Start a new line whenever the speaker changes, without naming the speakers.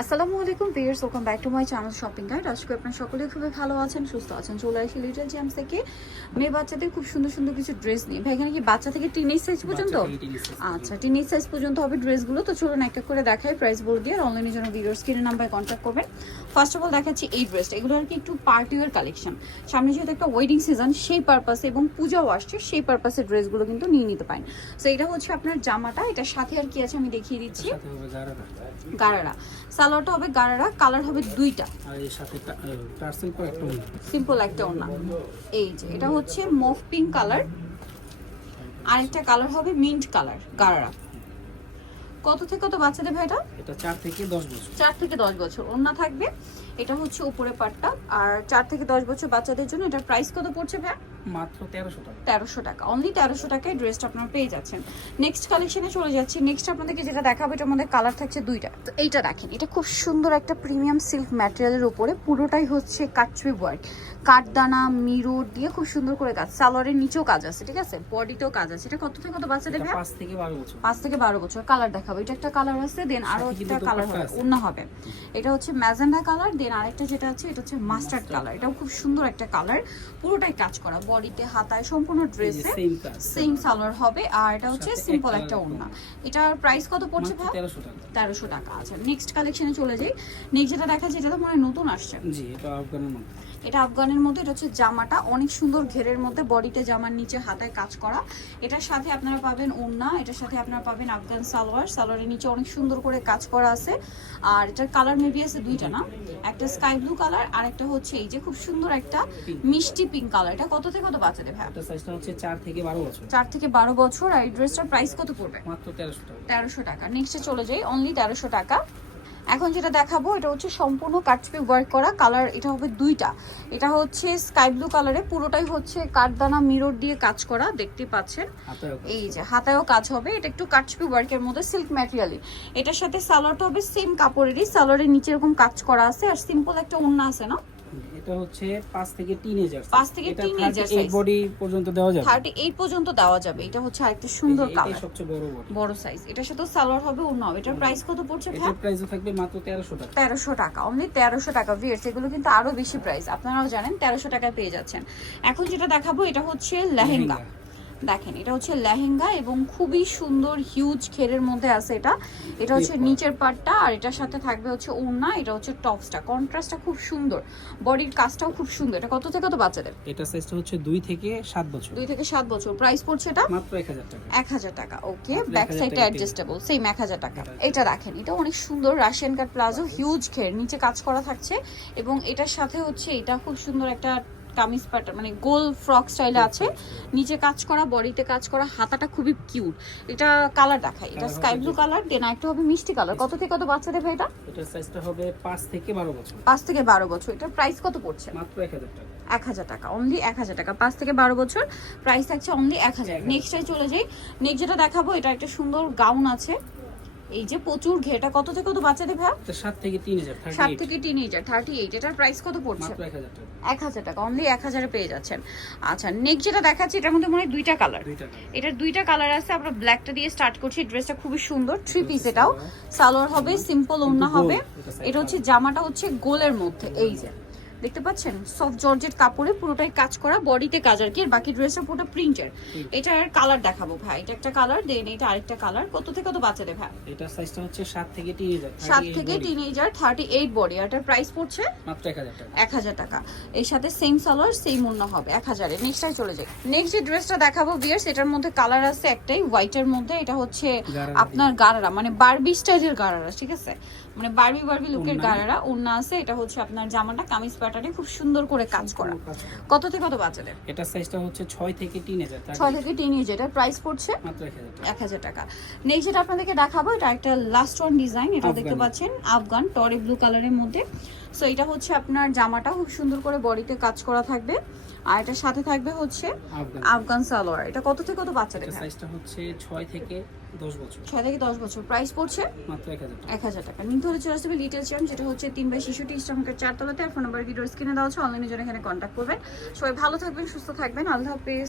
আসসালামু আলাইকুম viewers welcome back to my channel shopping guide. আজকে আপনারা সকলে খুবই ভালো আছেন সুস্থ আছেন। চলে আসি লিটল জেমস থেকে। মেয়ে বাচ্চাদের খুব সুন্দর সুন্দর কিছু ড্রেস নিয়ে। ভাই এখানে কি বাচ্চা থেকে টিনেজ সাইজ পর্যন্ত? আচ্ছা টিনেজ সাইজ পর্যন্ত হবে ড্রেসগুলো। তো চলুন একটা করে দেখাই প্রাইস বলে দিয়ে। অনলাইনের জন্য ভিডিওর স্ক্রিনের নাম্বারে কন্ট্যাক্ট করবেন। ফার্স্ট অফ অল দেখাচ্ছি এই ড্রেসটা। এগুলো আর কি একটু পার্টি ওয়ার কালেকশন সামনে যেহেতু একটা ওয়েডিং সিজন সেই পারপাসে এবং পূজাও আসছে সেই পারপাসে ড্রেসগুলো কিন্তু নিয়ে নিতে পারেন। তো এটা হচ্ছে আপনার জামাটা। এটার সাথে আর কি আছে আমি দেখিয়ে দিচ্ছি।
গারারা।
সালোয়ারটা হবে গারারা কালার হবে দুইটা।
আর এর সাথে টার্সেল করে একটা উনি
সিম্পল একটা ওনা এই যে এটা হচ্ছে মফ পিঙ্ক কালার। আরেকটা কালার হবে মিন্ট কালার গারারা। কত থেকে কত বাচ্চাদের ভাইটা
এটা চার থেকে দশ বছর।
চার থেকে দশ বছর ওন্না থাকবে। এটা হচ্ছে উপরে পাটটা। আর চার থেকে দশ বছর বাচ্চাদের জন্য এটার প্রাইস কত পড়ছে ভাই
মাত্র তেরোশো টাকা।
তেরোশো টাকা। অনলি তেরোশো টাকায় ড্রেসটা আপনারা পেয়ে যাচ্ছেন। নেক্সট কালেকশনে চলে যাচ্ছি। নেক্সট আপনাদেরকে যেটা দেখাবো এটার মধ্যে কালার থাকছে দুইটা। তো এইটা দেখেন এটা খুব সুন্দর একটা প্রিমিয়াম সিল্ক ম্যাটেরিয়ালের উপরে পুরোটাই হচ্ছে কাটচুই ওয়ার্ক কাঠদানা মিরো দিয়ে খুব সুন্দর করে কাজ। সালোয়ারের নিচেও কাজ আছে ঠিক আছে? বডিতেও কাজ আছে। এটা কত থেকে কত বাচ্চাদের
এটা পাঁচ থেকে বারো বছর।
পাঁচ থেকে বারো বছর। কালার দেখাবো। এটা একটা কালার আছে দেন
আরও
একটা কালার হবে অন্য হবে। এটা হচ্ছে ম্যাজেন্ডা কালার দেন আরেকটা যেটা আছে এটা হচ্ছে মাস্টার্ড কালার এটাও খুব সুন্দর একটা কালার পুরোটাই কাজ করা। বডিতে হাতায় সম্পূর্ণ ড্রেসে
সেম
সালোয়ার হবে। আর এটা হচ্ছে সিম্পল একটা ওড়না। এটার প্রাইস কত পড়ছে ভাই
তেরোশো টাকা।
আচ্ছা নেক্সট কালেকশনে চলে যাই। নেক্সট যেটা দেখা যায় এটা তো মনে নতুন আসছে।
জি এটা আফগানের মধ্যে।
এটা আফগানের মধ্যে এটা হচ্ছে জামাটা। অনেক সুন্দর ঘেরের মধ্যে বডিতে জামার নিচে হাতায় কাজ করা। এটার সাথে আপনারা পাবেন ওড়না এটার সাথে আপনারা পাবেন আফগান সালোয়ার। সালোয়ারের নিচে অনেক সুন্দর করে কাজ করা আছে। আর এটার কালার মেবি আছে দুইটা না? একটা স্কাই ব্লু কালার আর একটা হচ্ছে এই যে খুব সুন্দর একটা মিষ্টি পিঙ্ক কালার। এটা কত থেকে কত বাচ্চাদের ভাই?
এটা সাইজটা হচ্ছে চার থেকে বারো বছর।
চার থেকে বারো বছর। আর এই ড্রেসটার প্রাইস কত পড়বে?
মাত্র টাকা।
তেরোশো টাকা। নেক্সটে চলে যাই। অনলি তেরোশো টাকা। এখন যেটা দেখাবো এটা হচ্ছে সম্পূর্ণ কাটপি ওয়ার্ক করা কালার এটা হবে দুইটা। এটা হচ্ছে স্কাই ব্লু কালারে পুরোটাই হচ্ছে কাঠদানা মিরর দিয়ে কাজ করা দেখতে পাচ্ছেন? এই যে হাতায়ও কাজ হবে এটা একটু কাটপি ওয়ার্কের মধ্যে সিল্ক ম্যাটেরিয়ালে এটার সাথে সালোয়ারটা হবে সেম কাপড়েরই সালোয়ারের নিচে এরকম কাজ করা আছে আর সিম্পল একটা ওড়না আছে না?
এটা হচ্ছে 5 থেকে টিনেজার
পাঁচ থেকে teenager সাইজ
বডি পর্যন্ত দেওয়া যাবে।
থার্টি এইট পর্যন্ত দেওয়া যাবে। এটা হচ্ছে আরেকটা সুন্দর কালার এটা
সবচেয়ে বড় বডি
বড় সাইজ এটার সাথে সালোয়ার হবে হবে এটার প্রাইস কত পড়ছে ভাই
এটার প্রাইস থাকবে মাত্র তেরোশো টাকা।
1300 টাকা। অনলি তেরোশো টাকা ভিয়ার্স এগুলো কিন্তু আরও বেশি প্রাইস আপনারাও জানেন তেরোশো টাকায় পেয়ে যাচ্ছেন। এখন যেটা দেখাবো এটা হচ্ছে লেহেঙ্গা। দেখেন এটা হচ্ছে লেহেঙ্গা এবং খুবই সুন্দর হিউজ খেরের মধ্যে আছে এটা। এটা হচ্ছে নিচের পার্টটা আর এটার সাথে থাকবে হচ্ছে ওড়না এটা হচ্ছে টপসটা। কন্ট্রাস্টটা খুব সুন্দর। বডির কাজটাও খুব সুন্দর। এটা কত থেকে কত বাচ্চাদের?
এটা সাইজটা হচ্ছে দুই থেকে সাত বছর।
দুই থেকে সাত বছর। প্রাইস পড়ছে এটা?
মাত্র এক হাজার টাকা।
এক হাজার টাকা ওকে ব্যাক
1000
সাইডটা অ্যাডজাস্টেবল সেম এক হাজার টাকা। এটা দেখেন এটা অনেক সুন্দর রাশিয়ান কাট প্লাজো হিউজ ঘের নিচে কাজ করা থাকছে। এবং এটার সাথে হচ্ছে এটা খুব সুন্দর একটা কামিজ প্যাটার্ন মানে গোল ফ্রক স্টাইলে আছে। নিচে কাজ করা বডিতে কাজ করা হাতাটা খুবই কিউট। এটা কালার দেখাই এটা স্কাই ব্লু কালার দেন একটা হবে মিষ্টি কালার। কত থেকে কত বাচ্চাদের ভাই এটা?
এটার সাইজটা হবে পাঁচ থেকে বারো বছর।
পাঁচ থেকে বারো বছর। এটার প্রাইস কত পড়ছে?
মাত্র এক হাজার টাকা।
এক হাজার টাকা অনলি এক হাজার টাকা। পাঁচ থেকে বারো বছর প্রাইস থাকছে অনলি এক হাজার। নেক্সটে চলে যাই। নেক্সট যেটা দেখাবো এটা একটা সুন্দর গাউন আছে। এই যে প্রচুর ঘেটা কত থেকে কত বাচ্চাদের ভাই?
এটা সাত থেকে তিন হাজার
সাত
থার্টি
থেকে তিন এইটার থার্টি এইট এটার প্রাইস কত পড়ছে?
মাত্র এক হাজার টাকা।
অনলি এক হাজারে পেয়ে যাচ্ছেন। আচ্ছা নেক্সট যেটা দেখাচ্ছি এটার মধ্যে মনে হয় দুইটা কালার এটার দুইটা কালার আছে আমরা ব্ল্যাকটা দিয়ে স্টার্ট করছি। ড্রেসটা খুবই সুন্দর থ্রি পিস এটাও। সালোয়ার হবে সিম্পল ওড়না হবে।
এটা
হচ্ছে জামাটা হচ্ছে গোলের মধ্যে এই যে। দেখতে পাচ্ছেন? সফট জর্জেট কাপড়ে পুরোটাই কাজ করা বডিতে কাজ আর কি আর বাকি ড্রেসটা পুরোটা প্রিন্টের এটা এটার কালার দেখাবো ভাই। এটা একটা কালার দেন এটা আরেকটা কালার কত থেকে কত বাচ্চাদের ভাই?
এটার সাইজটা হচ্ছে সাত থেকে তিন হাজার
সাত থেকে টিনেজার থার্টি এইট বডি আর এটার প্রাইস পড়ছে?
মাত্র এক হাজার টাকা।
এক হাজার টাকা। এর সাথে সেম সালোয়ার সেম অন্য হবে। এক হাজারে। নেক্সটটাই চলে যাই। নেক্সট যে ড্রেসটা দেখাবো বিয়ার্স এটার মধ্যে কালার আছে একটাই হোয়াইটের মধ্যে। এটা হচ্ছে আপনার গারারা মানে বারবি স্টাইলের গারারা ঠিক আছে? মানে বারবি বারবি লুকের। গারারা। ওড়না আছে। এটা হচ্ছে আপনার জামাটা কামিজ প্যাটার্নে খুব সুন্দর করে কাজ করা। কত থেকে কত বাচ্চাদের
এটার সাইজটা হচ্ছে ছয় থেকে তিন হাজার
ছয় থেকে টিন এটার প্রাইস পড়ছে
মাত্র এক হাজার টাকা।
নেক্সট যেটা আপনাদেরকে দেখাবো এটা একটা লাস্ট ওয়ান ডিজাইন এটা দেখতে পাচ্ছেন আফগান টরে ব্লু কালারের মধ্যে। সো এটা হচ্ছে আপনার জামাটা খুব সুন্দর করে বডিতে কাজ করা থাকবে। আর এটার সাথে থাকবে হচ্ছে
আফগান
সালোয়ার। এটা কত থেকে কত বাচ্চাদের
সাইজটা হচ্ছে ছয় থেকে দশ বছর।
ছয় থেকে দশ বছর। প্রাইস পড়ছে
মাত্র
এক হাজার টাকা। নিতে হলে চলে আসবে লিটেল চ্যাম যেটা হচ্ছে তিন বাই শিশুটি ইস্টামকের চারতলাতে। আর ফোন নাম্বার ভিডিও স্ক্রিনে দেওয়া হচ্ছে অনলাইনের জন্য এখানে কন্ট্যাক্ট করবেন। সবাই ভালো থাকবেন সুস্থ থাকবেন। আল্লাহ হাফিজ।